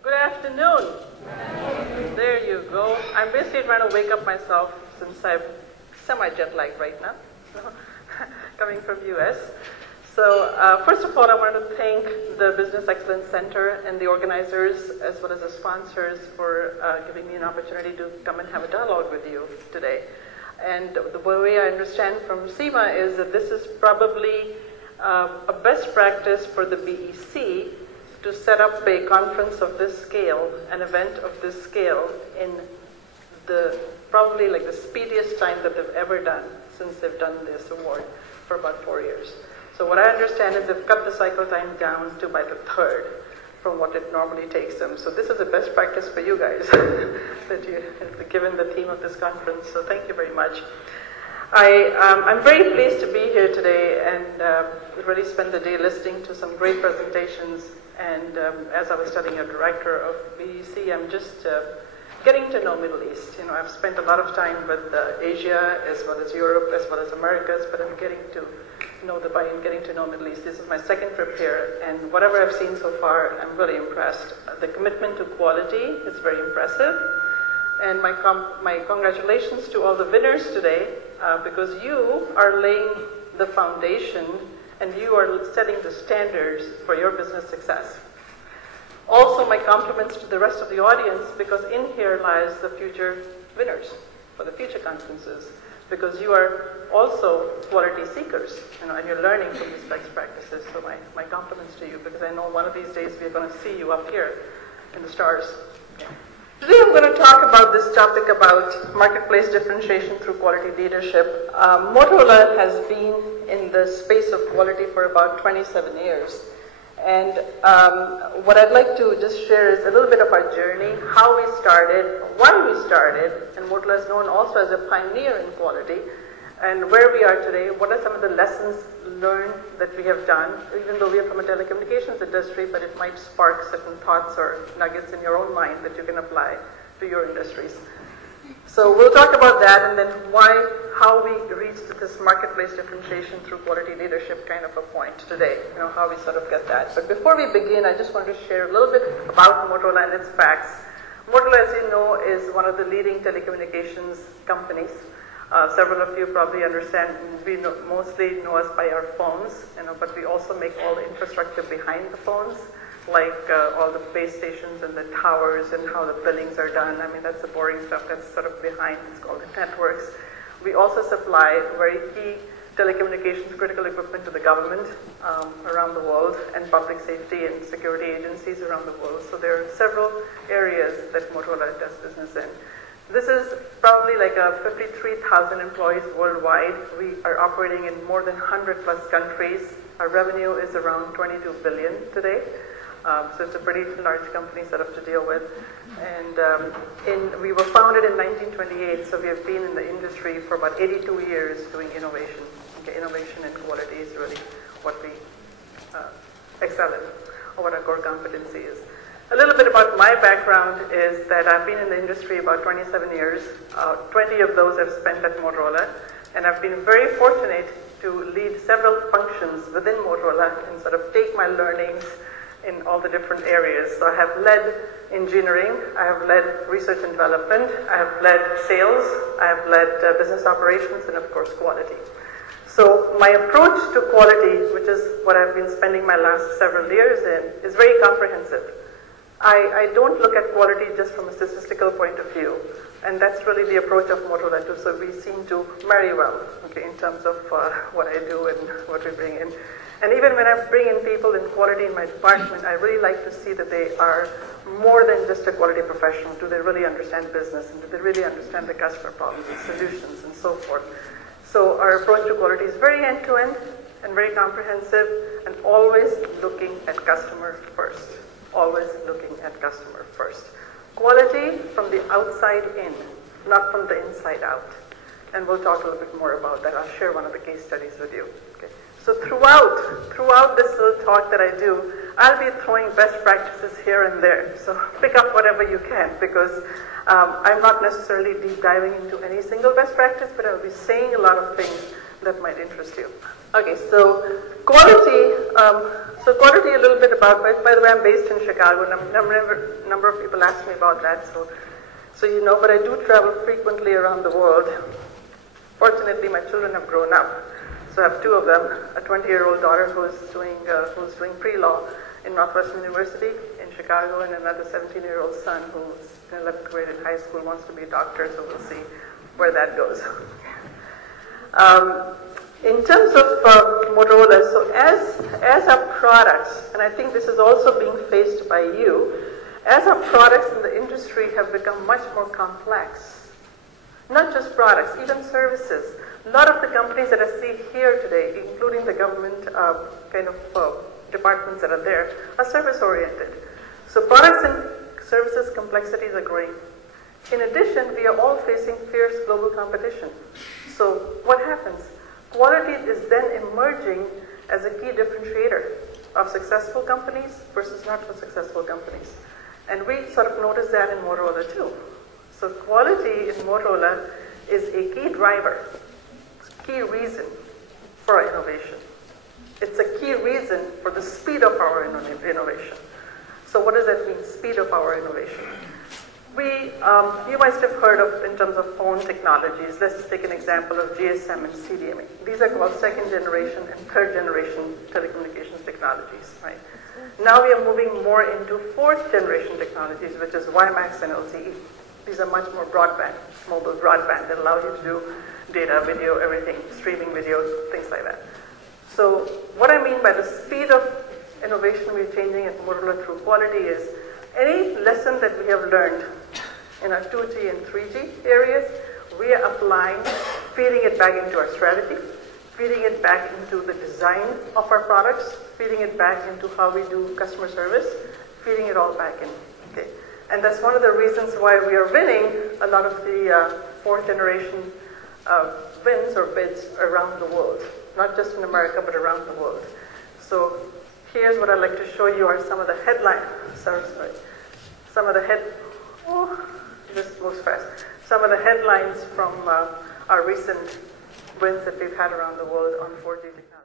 Good afternoon. There you go. I'm basically trying to wake up myself since I'm semi-jet lagged right now, coming from US. So first of all, I want to thank the Business Excellence Center and the organizers as well as the sponsors for giving me an opportunity to come and have a dialogue with you today. And the way I understand from SEMA is that this is probably a best practice for the BEC to set up a conference of this scale, an event of this scale, in the probably like the speediest time that they've ever done since they've done this award for about 4 years. So what I understand is they've cut the cycle time down to by the third from what it normally takes them. So this is a best practice for you guys that you have given the theme of this conference. So thank you very much. I'm very pleased to be here today and really spend the day listening to some great presentations. And as I was telling a director of BEC, I'm just getting to know Middle East. You know, I've spent a lot of time with Asia as well as Europe as well as Americas, but I'm getting to know getting to know Middle East. This is my second trip here, and whatever I've seen so far, I'm really impressed. The commitment to quality is very impressive, and my congratulations to all the winners today, because you are laying the foundation and you are setting the standards for your business success. Also, my compliments to the rest of the audience, because in here lies the future winners for the future conferences, because you are also quality seekers, and you're learning from these best practices. So my compliments to you, because I know one of these days we're going to see you up here in the stars. Today I'm going to talk about this topic about marketplace differentiation through quality leadership. Motorola has been in the space of quality for about 27 years. And what I'd like to just share is a little bit of our journey, how we started, why we started, and Motorola is known also as a pioneer in quality, and where we are today, what are some of the lessons learned that we have done, even though we are from a telecommunications industry, but it might spark certain thoughts or nuggets in your own mind that you can apply to your industries. So we'll talk about that, and then how we reached this marketplace differentiation through quality leadership kind of a point today, how we sort of get that. But before we begin, I just want to share a little bit about Motorola and its facts. Motorola, as you know, is one of the leading telecommunications companies. Several of you probably understand, mostly know us by our phones, but we also make all the infrastructure behind the phones, like all the base stations and the towers and how the billings are done. I mean, that's the boring stuff that's sort of behind. It's called the networks. We also supply very key telecommunications critical equipment to the government around the world, and public safety and security agencies around the world. So there are several areas that Motorola does business in. This is probably like 53,000 employees worldwide. We are operating in more than 100 plus countries. Our revenue is around 22 billion today. So it's a pretty large company sort of to deal with. And we were founded in 1928, so we have been in the industry for about 82 years doing innovation. Okay, innovation and quality is really what we excel in, or what our core competency is. A little bit about my background is that I've been in the industry about 27 years. 20 of those I've spent at Motorola, and I've been very fortunate to lead several functions within Motorola and sort of take my learnings in all the different areas. So I have led engineering, I have led research and development, I have led sales, I have led business operations, and of course quality. So my approach to quality, which is what I've been spending my last several years in, is very comprehensive. I don't look at quality just from a statistical point of view, and that's really the approach of Motorola too. So we seem to marry well, okay, in terms of what I do and what we bring in. And even when I bring in people in quality in my department, I really like to see that they are more than just a quality professional. Do they really understand business, and do they really understand the customer problems and solutions and so forth? So our approach to quality is very end-to-end and very comprehensive, and always looking at customer first. Always looking at customer first. Quality from the outside in, not from the inside out. And we'll talk a little bit more about that. I'll share one of the case studies with you. Okay. So throughout this little talk that I do, I'll be throwing best practices here and there. So pick up whatever you can, because I'm not necessarily deep diving into any single best practice, but I'll be saying a lot of things that might interest you. Okay, so quality, So quality, a little bit about, by the way, I'm based in Chicago, and a number of people ask me about that, so you know, but I do travel frequently around the world. Fortunately, my children have grown up, so I have two of them, a 20-year-old daughter who's doing pre-law in Northwestern University in Chicago, and another 17-year-old son who's in 11th grade in high school, wants to be a doctor, so we'll see where that goes. In terms of Motorola, so as our products, and I think this is also being faced by you, as our products in the industry have become much more complex, not just products, even services. A lot of the companies that I see here today, including the government departments that are there, are service-oriented. So products and services complexities are growing. In addition, we are all facing fierce global competition. So what happens? Quality is then emerging as a key differentiator of successful companies versus not so successful companies. And we sort of notice that in Motorola too. So quality in Motorola is a key driver, key reason for our innovation. It's a key reason for the speed of our innovation. So what does that mean, speed of our innovation? You must have heard of, in terms of phone technologies, let's just take an example of GSM and CDMA. These are called second generation and third generation telecommunications technologies, right? Now we are moving more into fourth generation technologies, which is WiMAX and LTE. These are much more broadband, mobile broadband, that allow you to do data, video, everything, streaming video, things like that. So what I mean by the speed of innovation we're changing at Motorola through quality is any lesson that we have learned in our 2G and 3G areas, we are applying, feeding it back into our strategy, feeding it back into the design of our products, feeding it back into how we do customer service, feeding it all back in. Okay? And that's one of the reasons why we are winning a lot of the fourth generation wins or bids around the world, not just in America, but around the world. So here's what I'd like to show you are some of the headlines. Some of the this moves fast. Some of the headlines from our recent wins that we've had around the world on 4G technology.